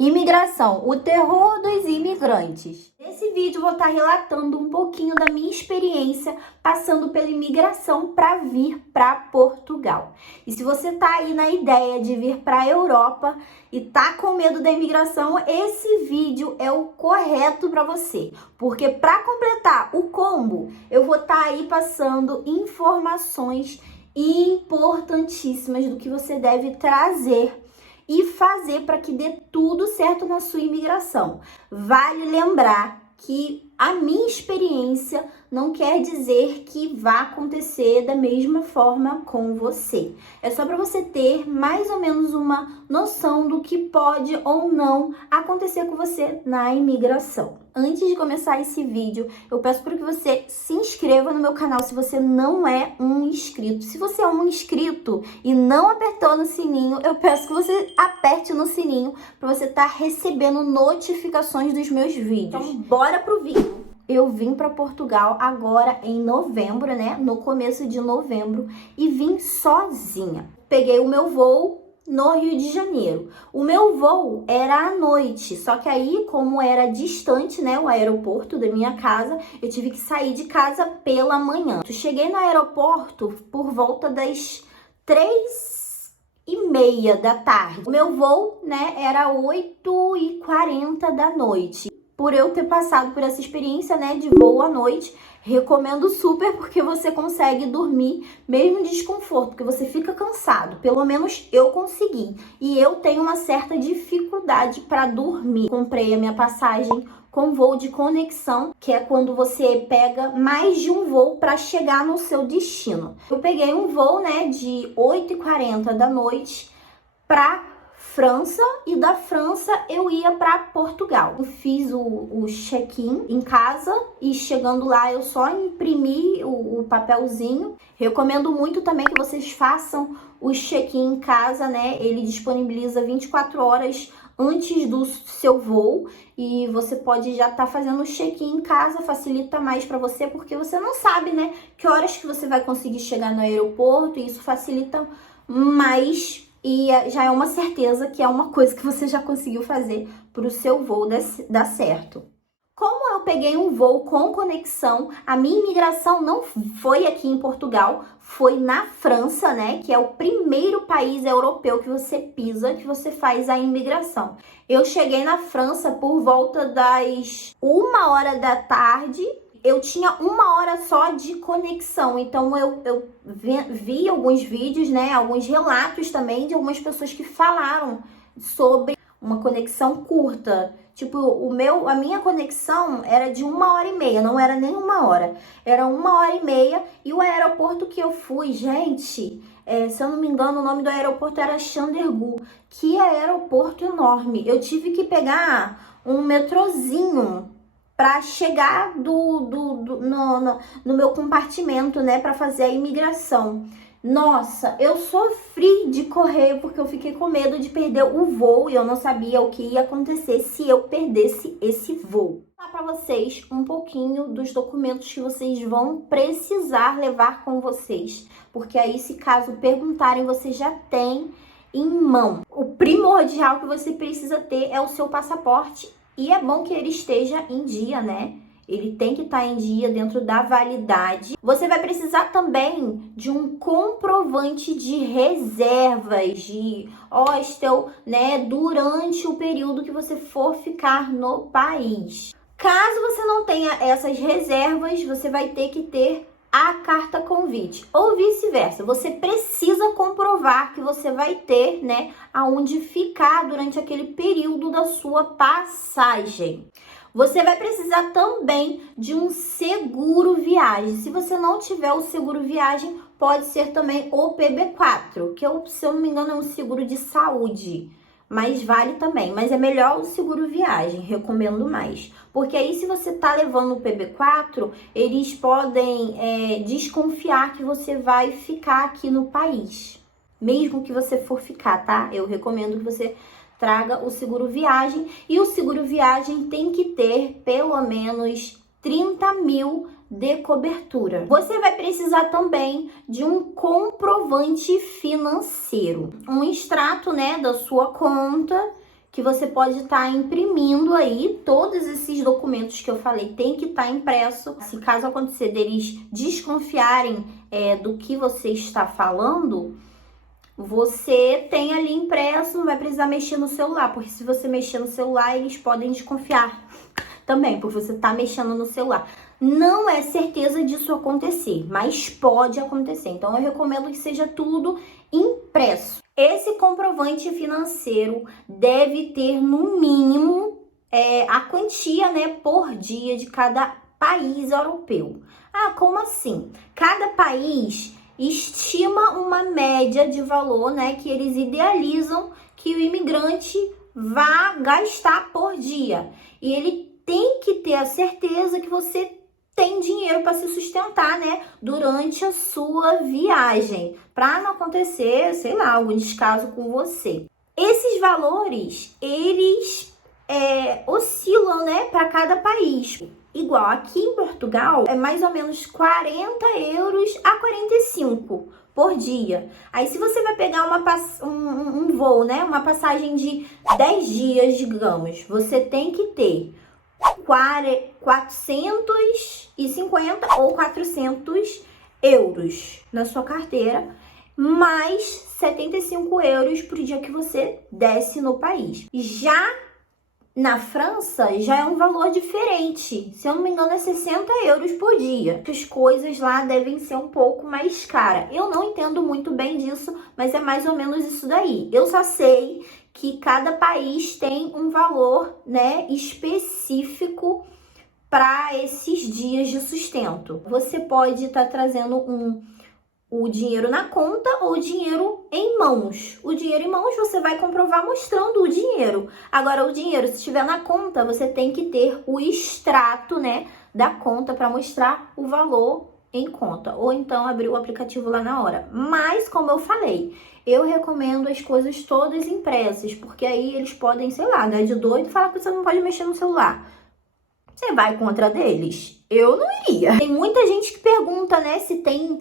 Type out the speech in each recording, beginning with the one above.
Imigração, o terror dos imigrantes. Nesse vídeo vou estar relatando um pouquinho da minha experiência passando pela imigração para vir para Portugal. E se você tá aí na ideia de vir para a Europa e tá com medo da imigração, esse vídeo é o correto para você. Porque para completar o combo, eu vou estar aí passando informações importantíssimas do que você deve trazer e fazer para que dê tudo certo na sua imigração. Vale lembrar que a minha experiência não quer dizer que vá acontecer da mesma forma com você. É só para você ter mais ou menos uma noção do que pode ou não acontecer com você na imigração. Antes de começar esse vídeo, eu peço para que você se inscreva no meu canal se você não é um inscrito. Se você é um inscrito e não apertou no sininho, eu peço que você aperte no sininho para você estar recebendo notificações dos meus vídeos. Então, bora pro vídeo. Eu vim para Portugal agora em novembro, né? No começo de novembro, e vim sozinha. Peguei o meu voo no Rio de Janeiro. O meu voo era à noite, só que aí, como era distante, né, o aeroporto da minha casa, eu tive que sair de casa pela manhã. Eu cheguei no aeroporto por volta das 3h30 da tarde. O meu voo, né, era 8h40 da noite. Por eu ter passado por essa experiência, né, de voo à noite, recomendo super, porque você consegue dormir mesmo em desconforto, porque você fica cansado. Pelo menos eu consegui. E eu tenho uma certa dificuldade para dormir. Comprei a minha passagem com voo de conexão, que é quando você pega mais de um voo para chegar no seu destino. Eu peguei um voo, né, de 8h40 da noite para França, e da França eu ia para Portugal. Eu fiz o check-in em casa e chegando lá eu só imprimi o papelzinho. Recomendo muito também que vocês façam o check-in em casa, né? Ele disponibiliza 24 horas antes do seu voo e você pode já estar fazendo o check-in em casa, facilita mais para você, porque você não sabe, né, que horas que você vai conseguir chegar no aeroporto, e isso facilita mais. E já é uma certeza que é uma coisa que você já conseguiu fazer para o seu voo dar certo. Como eu peguei um voo com conexão, a minha imigração não foi aqui em Portugal, foi na França, né? Que é o primeiro país europeu que você pisa, que você faz a imigração. Eu cheguei na França por volta das 1h da tarde. Eu tinha 1 hora só de conexão, então eu vi alguns vídeos, né, alguns relatos também de algumas pessoas que falaram sobre uma conexão curta. Tipo, a minha conexão era de 1h30, não era nem 1 hora, era 1h30, e o aeroporto que eu fui, gente, se eu não me engano, o nome do aeroporto era Chandergu, que aeroporto enorme. Eu tive que pegar um metrozinho para chegar no meu compartimento, né, para fazer a imigração. Nossa, eu sofri de correr porque eu fiquei com medo de perder o voo e eu não sabia o que ia acontecer se eu perdesse esse vou. Vou falar para vocês um pouquinho dos documentos que vocês vão precisar levar com vocês, porque aí, se caso perguntarem, você já tem em mão. O primordial que você precisa ter é o seu passaporte. E é bom que ele esteja em dia, né? Ele tem que estar em dia, dentro da validade. Você vai precisar também de um comprovante de reservas, de hostel, né? Durante o período que você for ficar no país. Caso você não tenha essas reservas, você vai ter que ter a carta convite, ou vice-versa. Você precisa comprovar que você vai ter, né, aonde ficar durante aquele período da sua passagem. Você vai precisar também de um seguro viagem. Se você não tiver o seguro viagem, pode ser também o PB4, que se eu não me engano é um seguro de saúde. Mas vale também, mas é melhor o seguro viagem, recomendo mais. Porque aí, se você tá levando o PB4, eles podem desconfiar que você vai ficar aqui no país. Mesmo que você for ficar, tá? Eu recomendo que você traga o seguro viagem. E o seguro viagem tem que ter pelo menos 30 mil de cobertura. Você vai precisar também de um comprovante financeiro, um extrato, né, da sua conta que você pode estar imprimindo aí. Todos esses documentos que eu falei tem que estar impresso. Se caso acontecer deles desconfiarem do que você está falando, você tem ali impresso, não vai precisar mexer no celular, porque se você mexer no celular, eles podem desconfiar também, porque você está mexendo no celular. Não é certeza disso acontecer, mas pode acontecer. Então, eu recomendo que seja tudo impresso. Esse comprovante financeiro deve ter, no mínimo, a quantia, né, por dia de cada país europeu. Ah, como assim? Cada país estima uma média de valor, né, que eles idealizam que o imigrante vá gastar por dia. E ele tem que ter a certeza que você tem dinheiro para se sustentar, né, durante a sua viagem, para não acontecer, sei lá, algum descaso com você. Esses valores, eles oscilam, né, para cada país. Igual aqui em Portugal, é mais ou menos 40 euros a 45 por dia. Aí, se você vai pegar um voo, né, uma passagem de 10 dias, digamos, você tem que ter 450 ou 400 euros na sua carteira, mais 75 euros por dia que você desce no país. Já na França, já é um valor diferente. Se eu não me engano, é 60 euros por dia. As coisas lá devem ser um pouco mais caras. Eu não entendo muito bem disso, mas é mais ou menos isso daí. Eu só sei que cada país tem um valor, né, específico para esses dias de sustento. Você pode estar trazendo o dinheiro na conta ou o dinheiro em mãos. O dinheiro em mãos você vai comprovar mostrando o dinheiro. Agora, o dinheiro, se estiver na conta, você tem que ter o extrato, né, da conta para mostrar o valor em conta. Ou então abrir o aplicativo lá na hora. Mas, como eu falei, eu recomendo as coisas todas impressas, porque aí eles podem, sei lá, dar de doido e falar que você não pode mexer no celular. Você vai contra deles? Eu não iria. Tem muita gente que pergunta, né, se tem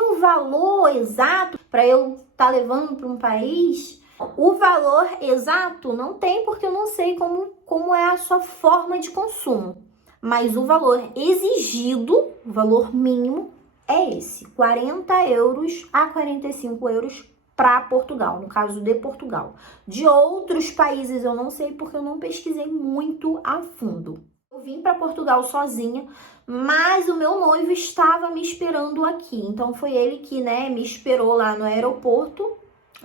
um valor exato para eu estar levando para um país. O valor exato não tem, porque eu não sei como é a sua forma de consumo. Mas o valor exigido, o valor mínimo, é esse: 40 euros a 45 euros para Portugal, no caso de Portugal. De outros países eu não sei, porque eu não pesquisei muito a fundo. Eu vim para Portugal sozinha, mas o meu noivo estava me esperando aqui. Então foi ele que, né, me esperou lá no aeroporto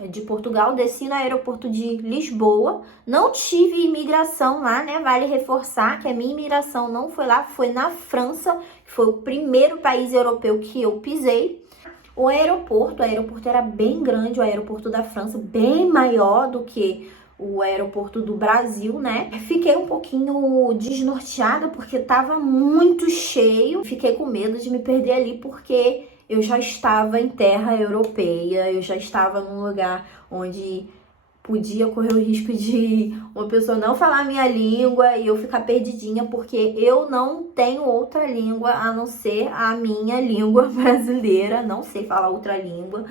de Portugal. Desci no aeroporto de Lisboa. Não tive imigração lá, né? Vale reforçar que a minha imigração não foi lá, foi na França, que foi o primeiro país europeu que eu pisei. O aeroporto era bem grande, o aeroporto da França, bem maior do que o aeroporto do Brasil, né? Fiquei um pouquinho desnorteada porque tava muito cheio. Fiquei com medo de me perder ali porque eu já estava em terra europeia, eu já estava num lugar onde podia correr o risco de uma pessoa não falar a minha língua e eu ficar perdidinha, porque eu não tenho outra língua a não ser a minha língua brasileira, não sei falar outra língua.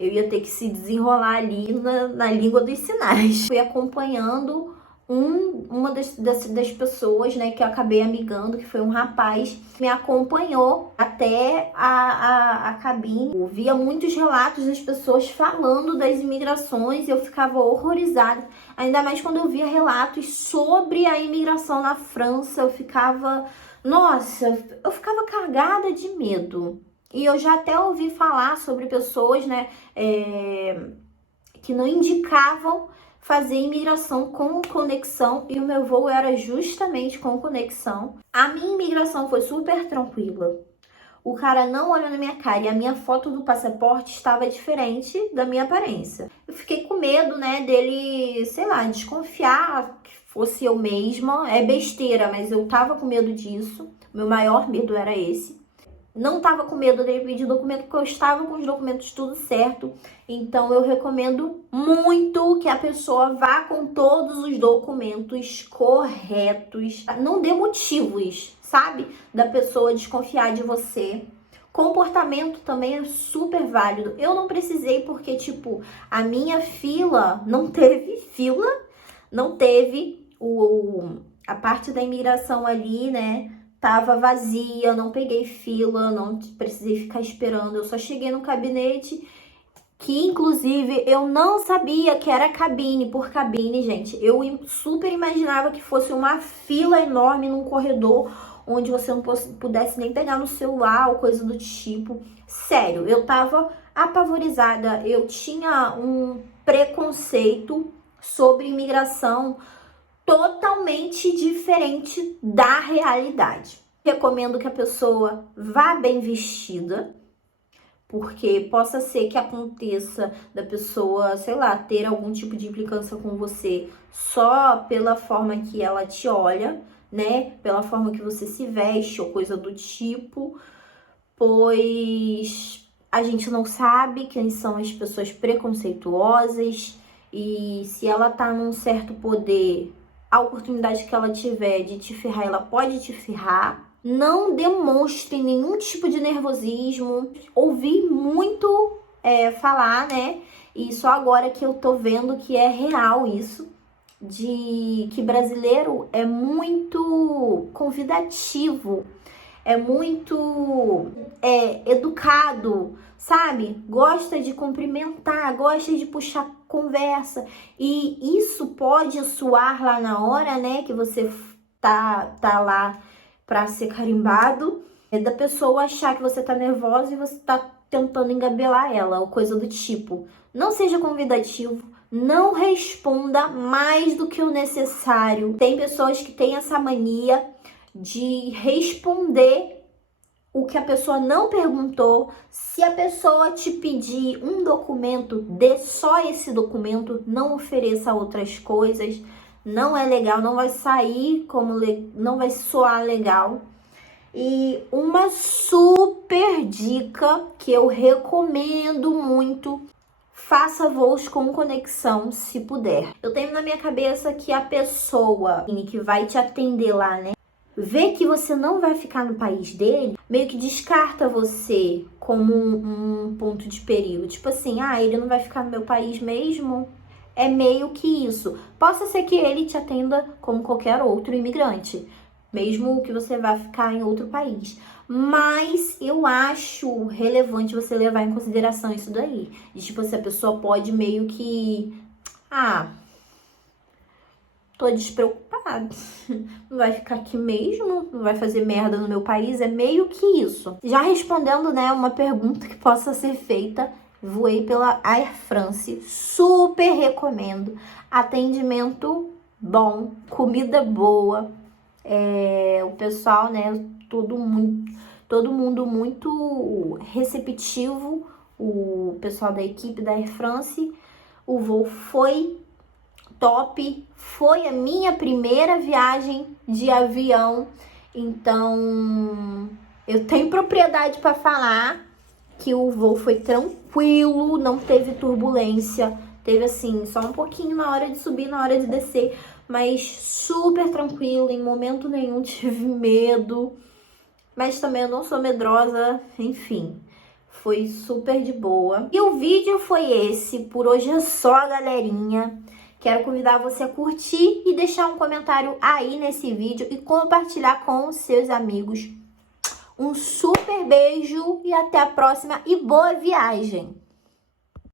Eu ia ter que se desenrolar ali na língua dos sinais. Fui acompanhando uma das pessoas, né, que eu acabei amigando, que foi um rapaz, me acompanhou até a cabine. Eu via muitos relatos das pessoas falando das imigrações e eu ficava horrorizada. Ainda mais quando eu via relatos sobre a imigração na França, eu ficava carregada de medo. E eu já até ouvi falar sobre pessoas, né, que não indicavam fazer imigração com conexão, e o meu voo era justamente com conexão. A minha imigração foi super tranquila. O cara não olhou na minha cara e a minha foto do passaporte estava diferente da minha aparência. Eu fiquei com medo, né, dele, sei lá, desconfiar que fosse eu mesma. É besteira, mas eu tava com medo disso. Meu maior medo era esse. Não tava com medo dele pedir documento, porque eu estava com os documentos tudo certo. Então, eu recomendo muito que a pessoa vá com todos os documentos corretos. Não dê motivos, sabe? Da pessoa desconfiar de você. Comportamento também é super válido. Eu não precisei porque, tipo, a minha fila não teve fila não teve a parte da imigração ali, né? Tava vazia, não peguei fila, não precisei ficar esperando. Eu só cheguei no gabinete, que inclusive eu não sabia que era cabine por cabine, gente. Eu super imaginava que fosse uma fila enorme num corredor onde você não pudesse nem pegar no celular ou coisa do tipo. Sério, eu tava apavorizada. Eu tinha um preconceito sobre imigração totalmente diferente da realidade. Recomendo que a pessoa vá bem vestida, porque possa ser que aconteça da pessoa, sei lá, ter algum tipo de implicância com você só pela forma que ela te olha, né? Pela forma que você se veste ou coisa do tipo, pois a gente não sabe quem são as pessoas preconceituosas e se ela tá num certo poder, a oportunidade que ela tiver de te ferrar, ela pode te ferrar. Não demonstre nenhum tipo de nervosismo. Ouvi muito falar, né? E só agora que eu tô vendo que é real isso, de que brasileiro é muito convidativo, é muito educado, sabe? Gosta de cumprimentar, gosta de puxar conversa. E isso pode soar lá na hora, né? Que você tá lá pra ser carimbado, da pessoa achar que você tá nervosa e você tá tentando engabelar ela, ou coisa do tipo. Não seja convidativo, não responda mais do que o necessário. Tem pessoas que têm essa mania de responder o que a pessoa não perguntou. Se a pessoa te pedir um documento, dê só esse documento, não ofereça outras coisas. Não é legal, não vai sair não vai soar legal. E uma super dica que eu recomendo muito: faça voos com conexão, se puder. Eu tenho na minha cabeça que a pessoa que vai te atender lá, né, vê que você não vai ficar no país dele, meio que descarta você como um ponto de perigo. Tipo assim, ele não vai ficar no meu país mesmo. É meio que isso. Possa ser que ele te atenda como qualquer outro imigrante, mesmo que você vá ficar em outro país. Mas eu acho relevante você levar em consideração isso daí. De tipo, se a pessoa pode meio que... tô despreocupada. Não vai ficar aqui mesmo? Não vai fazer merda no meu país? É meio que isso. Já respondendo, né, uma pergunta que possa ser feita... Voei pela Air France, super recomendo. Atendimento bom, comida boa, o pessoal, né, todo mundo muito receptivo, o pessoal da equipe da Air France. O voo foi top, foi a minha primeira viagem de avião, então eu tenho propriedade para falar que o voo foi tranquilo, não teve turbulência, teve assim, só um pouquinho na hora de subir, na hora de descer, mas super tranquilo, em momento nenhum tive medo, mas também eu não sou medrosa, enfim, foi super de boa. E o vídeo foi esse, por hoje é só, galerinha. Quero convidar você a curtir e deixar um comentário aí nesse vídeo e compartilhar com os seus amigos. Um super beijo e até a próxima e boa viagem!